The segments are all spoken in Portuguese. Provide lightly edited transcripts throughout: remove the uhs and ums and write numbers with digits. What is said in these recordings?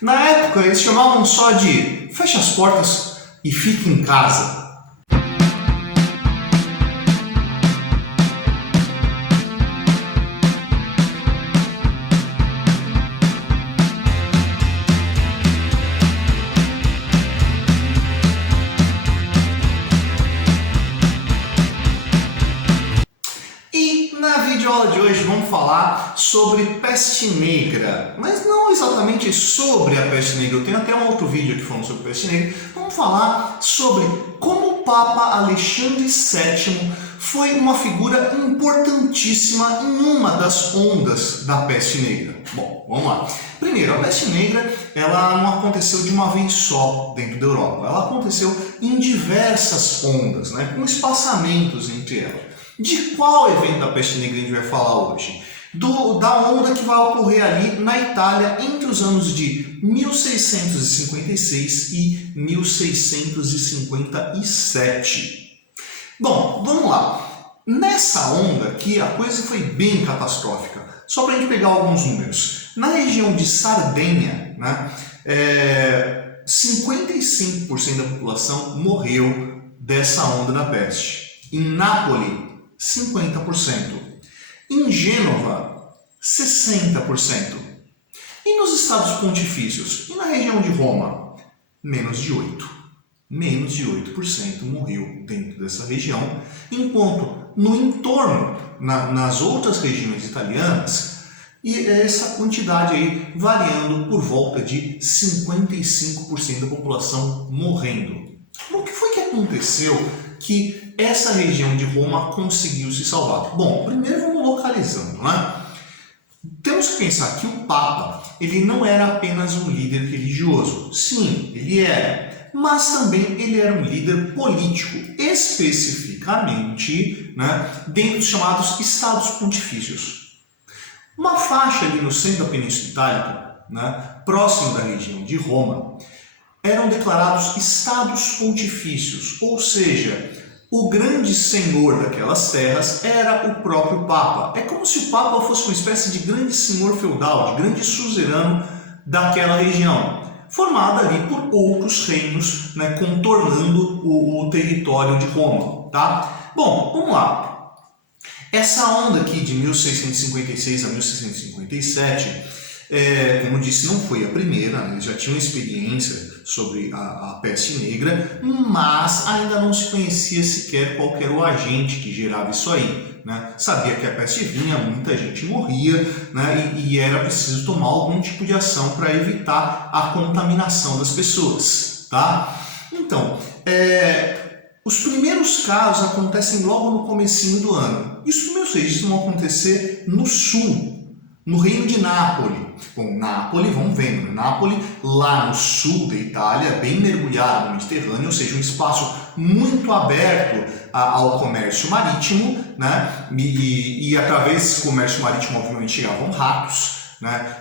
Na época, eles chamavam só de feche as portas e fique em casa. Na videoaula de hoje vamos falar sobre peste negra, mas não exatamente sobre a peste negra. Eu tenho até um outro vídeo aqui falando sobre peste negra. Vamos falar sobre como o Papa Alexandre VII foi uma figura importantíssima em uma das ondas da peste negra. Bom, vamos lá. Primeiro, a peste negra ela não aconteceu de uma vez só dentro da Europa. Ela aconteceu em diversas ondas, com espaçamentos entre elas. De qual evento da peste negra a gente vai falar hoje? Da onda que vai ocorrer ali na Itália entre os anos de 1656 e 1657. Bom, vamos lá. Nessa onda aqui a coisa foi bem catastrófica. Só para a gente pegar alguns números. Na região de Sardenha, 55% da população morreu dessa onda da peste. Em Nápoles, 50%. Em Gênova, 60%. E nos Estados Pontifícios? E na região de Roma? Menos de 8%. Menos de 8% morreu dentro dessa região, enquanto no entorno, nas outras regiões italianas, e essa quantidade aí variando por volta de 55% da população morrendo. O que foi que aconteceu que essa região de Roma conseguiu se salvar? Bom, primeiro vamos localizando, Temos que pensar que o Papa, ele não era apenas um líder religioso. Sim, ele era, mas também ele era um líder político, especificamente dentro dos chamados Estados Pontifícios. Uma faixa ali no centro da Península Itálica, próximo da região de Roma, eram declarados Estados Pontifícios, ou seja, o grande senhor daquelas terras era o próprio Papa. É como se o Papa fosse uma espécie de grande senhor feudal, de grande suzerano daquela região, formada ali por outros reinos, contornando o território de Roma. Tá? Bom, vamos lá. Essa onda aqui de 1656 a 1657, como eu disse, não foi a primeira, eles já tinham experiência sobre a peste negra, mas ainda não se conhecia sequer qual era o agente que gerava isso aí. Sabia que a peste vinha, muita gente morria, e era preciso tomar algum tipo de ação para evitar a contaminação das pessoas. Tá? Então, os primeiros casos acontecem logo no comecinho do ano. E os primeiros registros vão acontecer no sul, no reino de Nápoles. Bom, Nápoles, vamos vendo, Nápoles lá no sul da Itália, bem mergulhado no Mediterrâneo, ou seja, um espaço muito aberto ao comércio marítimo, e através desse comércio marítimo, obviamente, chegavam ratos,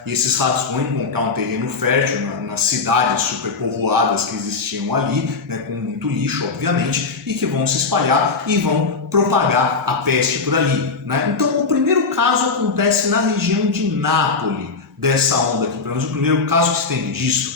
e esses ratos vão encontrar um terreno fértil nas cidades superpovoadas que existiam ali, com muito lixo, obviamente, e que vão se espalhar e vão propagar a peste por ali. Então, o primeiro caso acontece na região de Nápoles, dessa onda aqui, pelo menos o primeiro caso que se tem registro.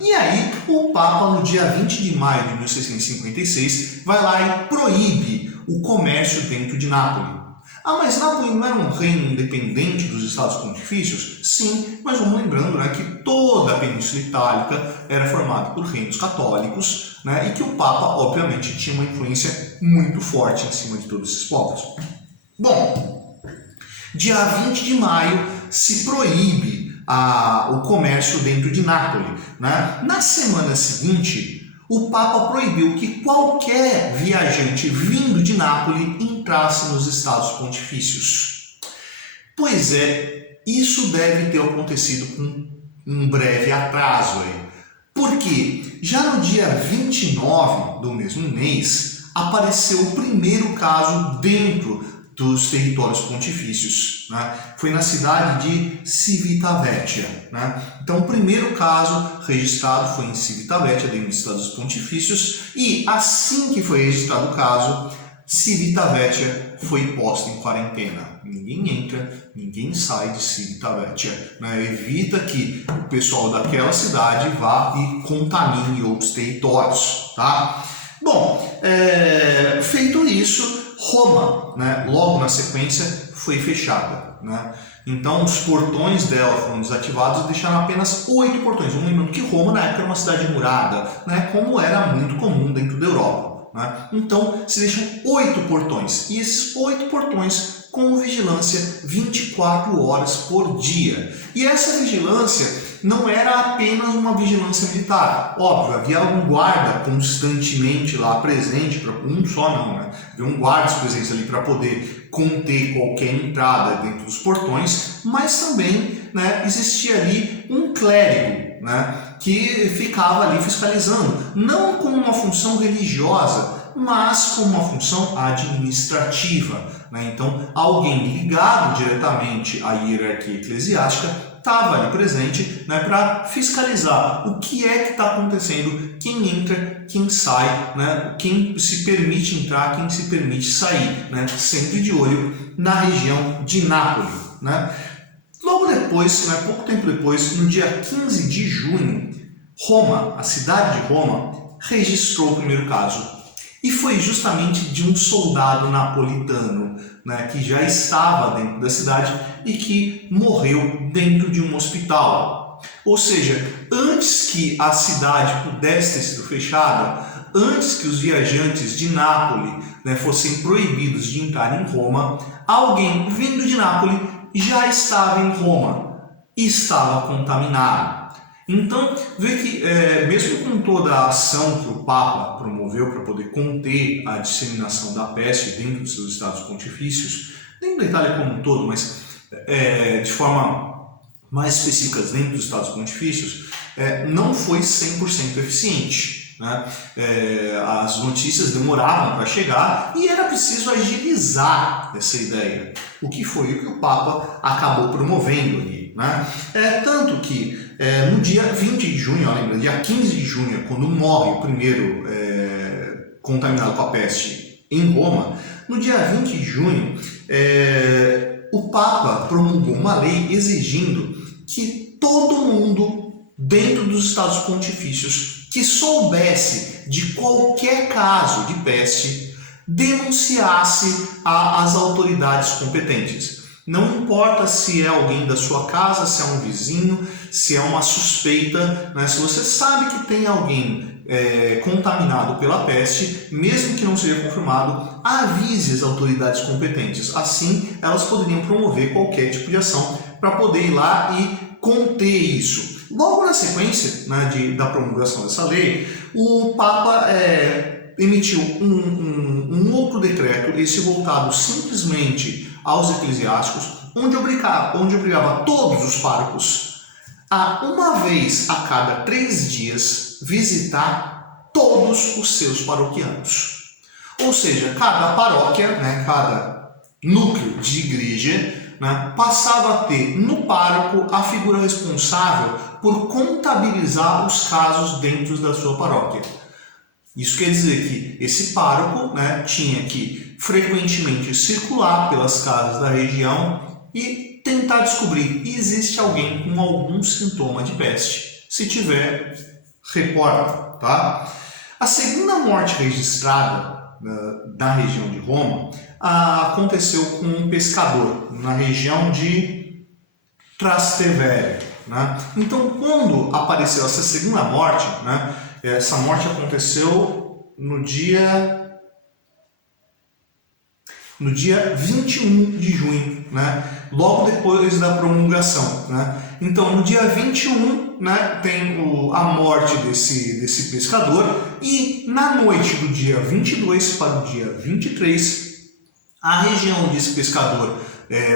E aí, o Papa, no dia 20 de maio de 1656, vai lá e proíbe o comércio dentro de Nápoles. Ah, mas Nápoles não era um reino independente dos Estados Pontifícios? Sim, mas vamos lembrando que toda a Península Itálica era formada por reinos católicos, e que o Papa, obviamente, tinha uma influência muito forte em cima de todos esses povos. Bom, dia 20 de maio se proíbe o comércio dentro de Nápoles. Na semana seguinte, o Papa proibiu que qualquer viajante vindo de Nápoles entrasse nos Estados Pontifícios. Pois é, isso deve ter acontecido com um breve atraso aí. Porque já no dia 29 do mesmo mês, apareceu o primeiro caso dentro dos territórios pontifícios. Foi na cidade de Civitavecchia. Então, o primeiro caso registrado foi em Civitavecchia, dentro dos Estados Pontifícios, e assim que foi registrado o caso, Civitavecchia foi posta em quarentena. Ninguém entra, ninguém sai de Civitavecchia, né? Evita que o pessoal daquela cidade vá e contamine outros territórios, tá? Bom, feito isso, Roma, né, logo na sequência, foi fechada, né? Então, os portões dela foram desativados e deixaram apenas 8 portões. Lembrando que Roma, na época, era uma cidade murada, né, como era muito comum dentro da Europa, né? Então, se deixam 8 portões. E esses 8 portões com vigilância 24 horas por dia. E essa vigilância não era apenas uma vigilância militar. Óbvio, havia um guarda constantemente lá presente, um só não, né? Havia um guarda presente ali para poder conter qualquer entrada dentro dos portões, mas também, né, existia ali um clérigo, né, que ficava ali fiscalizando, não como uma função religiosa, mas como uma função administrativa, né? Então, alguém ligado diretamente à hierarquia eclesiástica estava ali presente, né, para fiscalizar o que é que está acontecendo, quem entra, quem sai, né, quem se permite entrar, quem se permite sair, né, sempre de olho na região de Nápoles, né. Logo depois, né, pouco tempo depois, no dia 15 de junho, Roma, a cidade de Roma, registrou o primeiro caso. E foi justamente de um soldado napolitano, né, que já estava dentro da cidade e que morreu dentro de um hospital. Ou seja, antes que a cidade pudesse ter sido fechada, antes que os viajantes de Nápoles, né, fossem proibidos de entrar em Roma, alguém vindo de Nápoles já estava em Roma e estava contaminado. Então, vê que mesmo com toda a ação que o Papa promoveu para poder conter a disseminação da peste dentro dos seus estados pontifícios, dentro da Itália como um todo, mas de forma mais específica dentro dos estados pontifícios, não foi 100% eficiente, né? As notícias demoravam para chegar e era preciso agilizar essa ideia, o que foi o que o Papa acabou promovendo ali, né? Tanto que no dia 20 de junho, lembra, dia 15 de junho, quando morre o primeiro contaminado com a peste em Roma, no dia 20 de junho, o Papa promulgou uma lei exigindo que todo mundo dentro dos estados pontifícios que soubesse de qualquer caso de peste denunciasse às autoridades competentes. Não importa se é alguém da sua casa, se é um vizinho, se é uma suspeita, né? Se você sabe que tem alguém contaminado pela peste, mesmo que não seja confirmado, avise as autoridades competentes. Assim, elas poderiam promover qualquer tipo de ação para poder ir lá e conter isso. Logo na sequência, né, da promulgação dessa lei, o Papa emitiu um outro decreto, esse voltado simplesmente aos eclesiásticos, onde obrigava todos os párocos a, uma vez a cada 3 dias, visitar todos os seus paroquianos. Ou seja, cada paróquia, né, cada núcleo de igreja, né, passava a ter no pároco a figura responsável por contabilizar os casos dentro da sua paróquia. Isso quer dizer que esse pároco, né, tinha que frequentemente circular pelas casas da região e tentar descobrir se existe alguém com algum sintoma de peste. Se tiver, reporta, tá? A segunda morte registrada na região de Roma aconteceu com um pescador na região de Trastevere, né? Então, quando apareceu essa segunda morte, né, essa morte aconteceu no dia 21 de junho, né? Logo depois da promulgação, né? Então, no dia 21, né, tem a morte desse pescador e na noite do dia 22 para o dia 23, a região onde esse pescador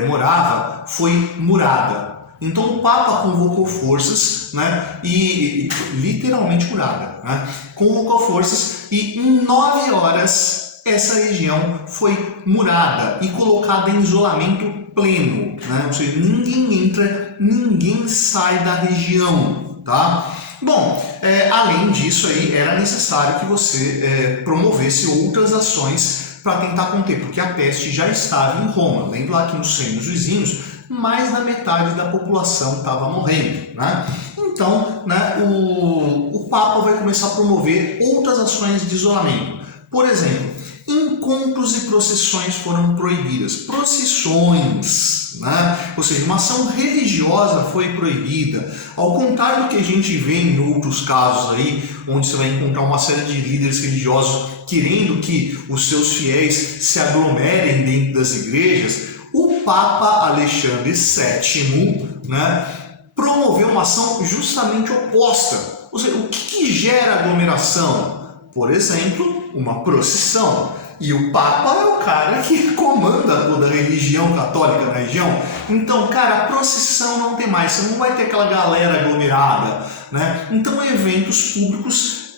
morava foi murada. Então o Papa convocou forças, né, e literalmente murada, né, convocou forças e em 9 horas essa região foi murada e colocada em isolamento pleno, né? Ou seja, ninguém entra, ninguém sai da região, tá? Bom, além disso aí, era necessário que você promovesse outras ações para tentar conter, porque a peste já estava em Roma. Lembra lá que nos reinos vizinhos, mais da metade da população estava morrendo, né? Então, né, o Papa vai começar a promover outras ações de isolamento. Por exemplo, encontros e procissões foram proibidas. Procissões, né? Ou seja, uma ação religiosa foi proibida. Ao contrário do que a gente vê em outros casos aí, onde você vai encontrar uma série de líderes religiosos querendo que os seus fiéis se aglomerem dentro das igrejas, o Papa Alexandre VII, né, promoveu uma ação justamente oposta. Ou seja, o que gera aglomeração? Por exemplo, uma procissão. E o Papa é o cara que comanda toda a religião católica na região. Então, cara, a procissão não tem mais. Você não vai ter aquela galera aglomerada, né? Então, eventos públicos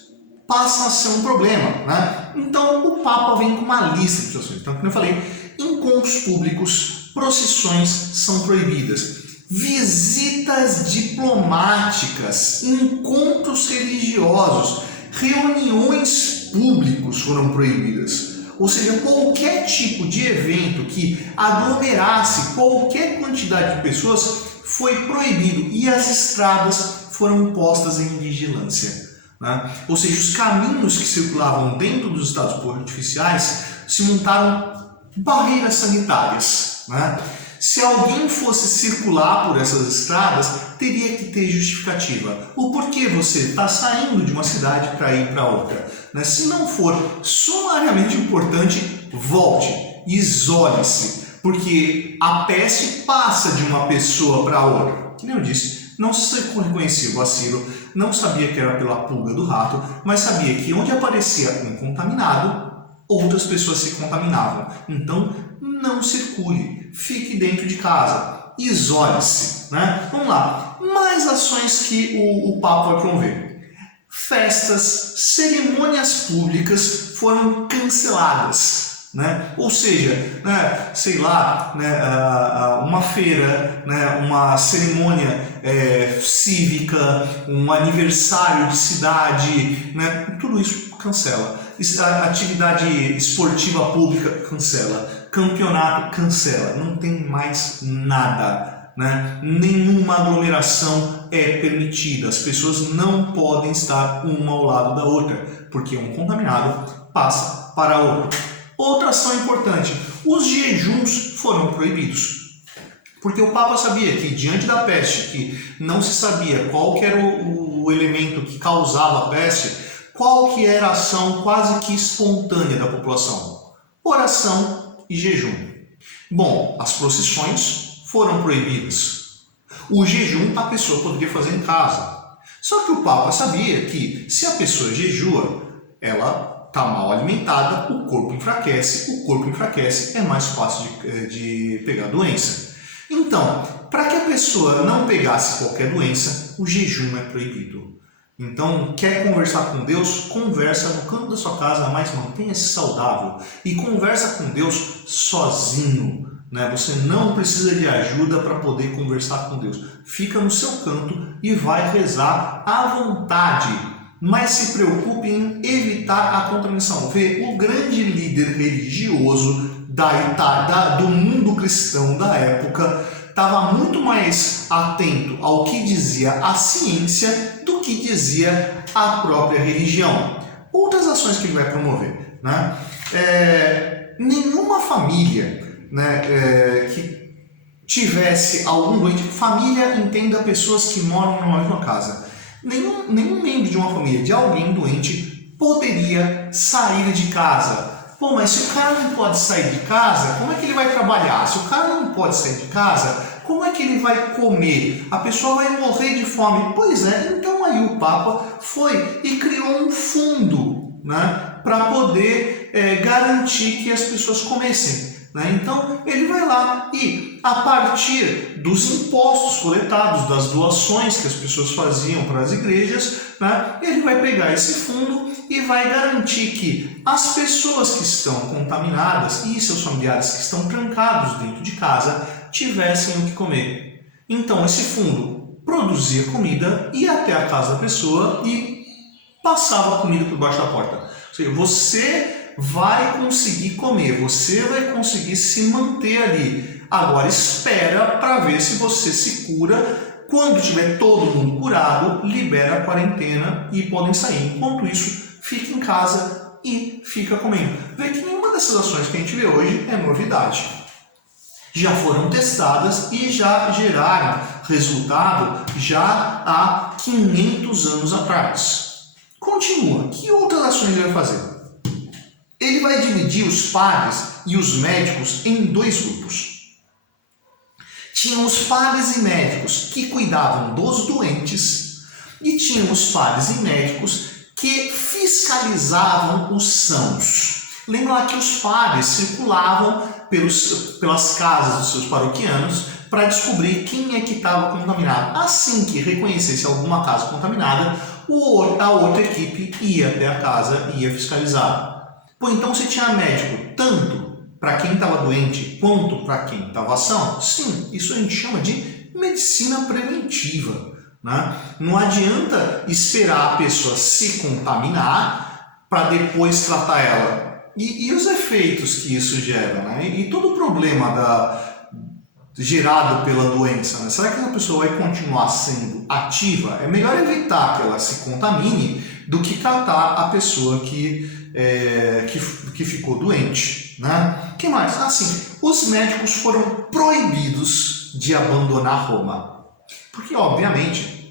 passam a ser um problema, né? Então, o Papa vem com uma lista de situações. Então, como eu falei, encontros públicos, procissões são proibidas. Visitas diplomáticas, encontros religiosos, reuniões públicos foram proibidas. Ou seja, qualquer tipo de evento que aglomerasse qualquer quantidade de pessoas foi proibido e as estradas foram postas em vigilância, né? Ou seja, os caminhos que circulavam dentro dos estados pontificiais se montaram barreiras sanitárias, né? Se alguém fosse circular por essas estradas, teria que ter justificativa. O porquê você está saindo de uma cidade para ir para outra, né? Se não for sumariamente importante, volte, isole-se, porque a peste passa de uma pessoa para outra. Que nem eu disse, não se reconhecia o vacilo, não sabia que era pela pulga do rato, mas sabia que onde aparecia um contaminado, outras pessoas se contaminavam. Então, não circule, fique dentro de casa, isole-se, né? Vamos lá, mais ações que o Papa vai promover. Festas, cerimônias públicas foram canceladas, né? Ou seja, né, sei lá, né, uma feira, né, uma cerimônia cívica, um aniversário de cidade, né, tudo isso cancela. A atividade esportiva pública cancela. Campeonato cancela, não tem mais nada, né? Nenhuma aglomeração é permitida, as pessoas não podem estar uma ao lado da outra, porque um contaminado passa para outro. Outra ação importante, os jejuns foram proibidos, porque o Papa sabia que diante da peste, que não se sabia qual que era o elemento que causava a peste, qual que era a ação quase que espontânea da população? Oração e jejum. Bom, as procissões foram proibidas. O jejum a pessoa poderia fazer em casa. Só que o Papa sabia que se a pessoa jejua, ela está mal alimentada, o corpo enfraquece, é mais fácil de pegar doença. Então, para que a pessoa não pegasse qualquer doença, o jejum é proibido. Então, quer conversar com Deus? Conversa no canto da sua casa, mas mantenha-se saudável. E conversa com Deus sozinho, né? Você não precisa de ajuda para poder conversar com Deus. Fica no seu canto e vai rezar à vontade. Mas se preocupe em evitar a contaminação. Vê, o grande líder religioso do mundo cristão da época estava muito mais atento ao que dizia a ciência do que dizia a própria religião. Outras ações que ele vai promover, né? Nenhuma família, né, que tivesse algum doente, família entenda pessoas que moram numa mesma casa, nenhum membro de uma família de alguém doente poderia sair de casa. Pô, mas se o cara não pode sair de casa, como é que ele vai trabalhar? Se o cara não pode sair de casa, como é que ele vai comer? A pessoa vai morrer de fome. Pois é, então aí o Papa foi e criou um fundo, né, para poder garantir que as pessoas comessem, né? Então ele vai lá e, a partir dos impostos coletados, das doações que as pessoas faziam para as igrejas, né, ele vai pegar esse fundo e vai garantir que as pessoas que estão contaminadas e seus familiares que estão trancados dentro de casa tivessem o que comer. Então esse fundo produzia comida, ia até a casa da pessoa e passava a comida por baixo da porta. Ou seja, você vai conseguir comer, você vai conseguir se manter ali. Agora espera para ver se você se cura. Quando tiver todo mundo curado, libera a quarentena e podem sair. Enquanto isso, fica em casa e fica comendo. Vê que nenhuma dessas ações que a gente vê hoje é novidade. Já foram testadas e já geraram resultado já há 500 anos atrás. Continua. Que outras ações ele vai fazer? Ele vai dividir os padres e os médicos em dois grupos. Tinham os padres e médicos que cuidavam dos doentes e tinham os padres e médicos que fiscalizavam os sãos. Lembra lá que os padres circulavam pelas casas dos seus paroquianos para descobrir quem é que estava contaminado. Assim que reconhecesse alguma casa contaminada, a outra equipe ia até a casa e ia fiscalizar. Pô, então você tinha médico tanto para quem estava doente quanto para quem estava são? Sim, isso a gente chama de medicina preventiva. Né? Não adianta esperar a pessoa se contaminar para depois tratar ela. E os efeitos que isso gera, né? E todo o problema gerado pela doença, né? Será que essa pessoa vai continuar sendo ativa? É melhor evitar que ela se contamine do que tratar a pessoa que ficou doente. Né? O que mais? Os médicos foram proibidos de abandonar Roma. Porque, obviamente,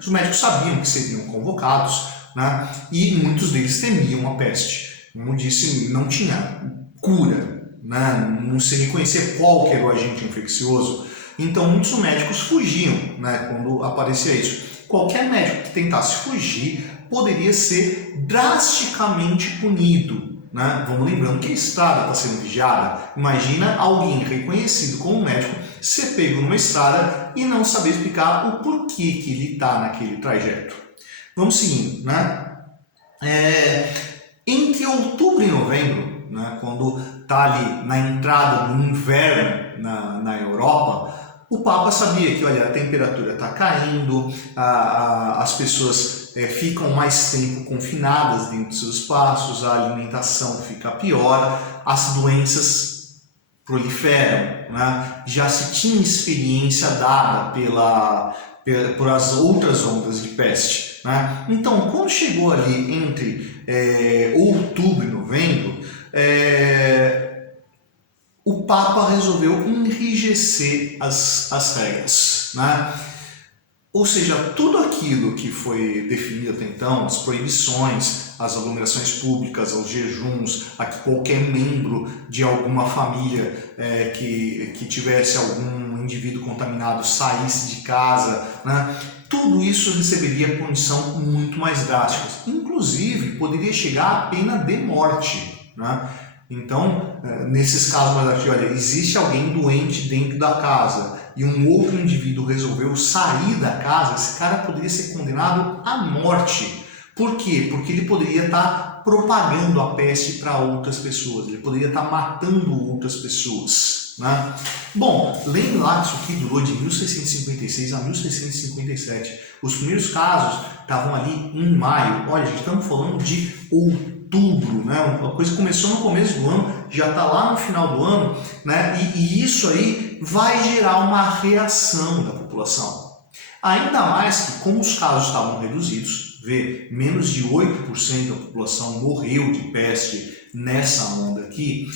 os médicos sabiam que seriam convocados, né? E muitos deles temiam a peste. Como disse, não tinha cura, né? Não se reconhecia qual que era o agente infeccioso. Então, muitos médicos fugiam, né? Quando aparecia isso. Qualquer médico que tentasse fugir poderia ser drasticamente punido. Né? Vamos lembrando que a estrada está sendo vigiada. Imagina alguém reconhecido como médico ser pego numa estrada e não saber explicar o porquê que ele está naquele trajeto. Vamos seguindo. Né? Entre outubro e novembro, né, quando está ali na entrada do inverno na Europa, o Papa sabia que, olha, a temperatura está caindo, as pessoas ficam mais tempo confinadas dentro dos seus espaços, a alimentação fica pior, as doenças proliferam. Né? Já se tinha experiência dada por as outras ondas de peste. Né? Então, quando chegou ali entre outubro e novembro, o Papa resolveu enrijecer as regras. Né? Ou seja, tudo aquilo que foi definido até então, as proibições, as aglomerações públicas, os jejuns, a que qualquer membro de alguma família que tivesse algum indivíduo contaminado saísse de casa, né? Tudo isso receberia punição muito mais drástica. Inclusive, poderia chegar à pena de morte. Né? Então, nesses casos mais aqui, olha, existe alguém doente dentro da casa e um outro indivíduo resolveu sair da casa, esse cara poderia ser condenado à morte. Por quê? Porque ele poderia estar propagando a peste para outras pessoas, ele poderia estar matando outras pessoas. Né? Bom, lembra lá que isso aqui durou de 1656 a 1657. Os primeiros casos estavam ali em maio. Olha, gente, estamos falando de outubro, né? Uma coisa que começou no começo do ano, já está lá no final do ano, né? E isso aí vai gerar uma reação da população. Ainda mais que, como os casos estavam reduzidos, menos de 8% da população morreu de peste nessa onda aqui,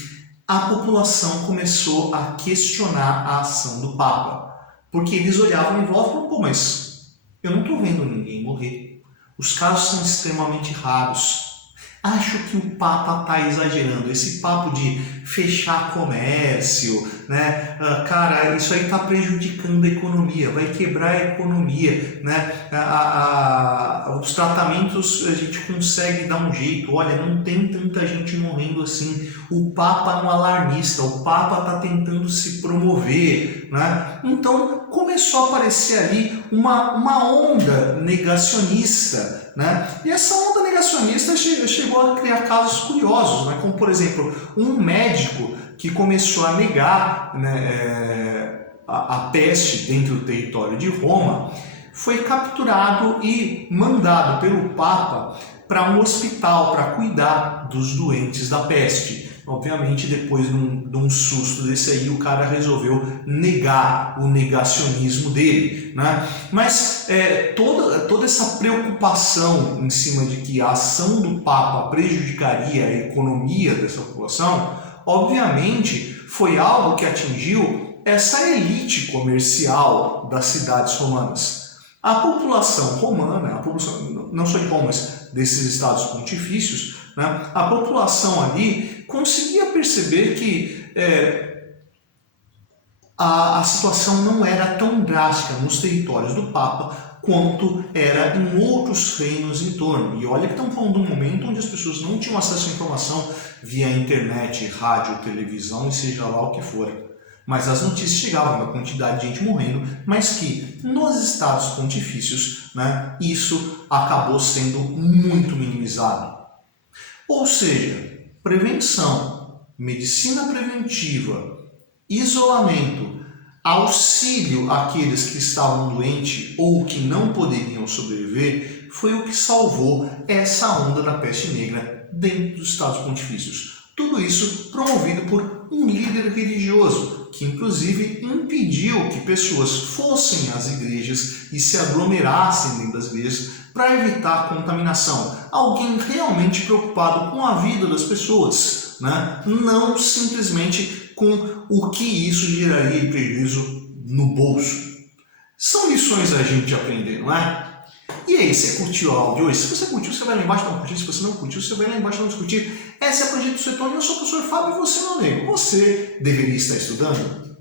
a população começou a questionar a ação do Papa. Porque eles olhavam em volta e falavam, pô, mas eu não estou vendo ninguém morrer. Os casos são extremamente raros. Acho que o Papa está exagerando. Esse papo de fechar comércio, né? Cara, isso aí está prejudicando a economia, vai quebrar a economia, né? Os tratamentos a gente consegue dar um jeito. Olha, não tem tanta gente morrendo assim. O Papa é um alarmista, o Papa está tentando se promover, né? Então começou a aparecer ali uma onda negacionista, né? E essa onda negacionista chegou a criar casos curiosos, né? Como por exemplo, um médico que começou a negar, né, a peste dentro do território de Roma, foi capturado e mandado pelo Papa para um hospital para cuidar dos doentes da peste. Obviamente, depois de um susto desse aí, o cara resolveu negar o negacionismo dele, né? Mas toda essa preocupação em cima de que a ação do Papa prejudicaria a economia dessa população, obviamente foi algo que atingiu essa elite comercial das cidades romanas. A população romana, a população, não só de Roma, mas desses estados pontifícios, né, a população ali conseguia perceber que a situação não era tão drástica nos territórios do Papa quanto era em outros reinos em torno. E olha que estamos falando de um momento onde as pessoas não tinham acesso à informação via internet, rádio, televisão e seja lá o que for. Mas as notícias chegavam da quantidade de gente morrendo, mas que nos estados pontifícios, né, isso acabou sendo muito minimizado. Ou seja, prevenção, medicina preventiva, isolamento, auxílio àqueles que estavam doentes ou que não poderiam sobreviver foi o que salvou essa onda da peste negra dentro dos estados pontifícios. Tudo isso promovido por um líder religioso, que inclusive impediu que pessoas fossem às igrejas e se aglomerassem dentro das igrejas para evitar a contaminação. Alguém realmente preocupado com a vida das pessoas, né? Não simplesmente com o que isso geraria de prejuízo no bolso. São lições a gente aprender, não é? E aí, você curtiu a aula de hoje? Se você curtiu, você vai lá embaixo dar um curtir. Se você não curtiu, você vai lá embaixo dar um curtir. Essa é a Projeto Suetônio, eu sou o professor Fábio e você, meu amigo, você deveria estar estudando?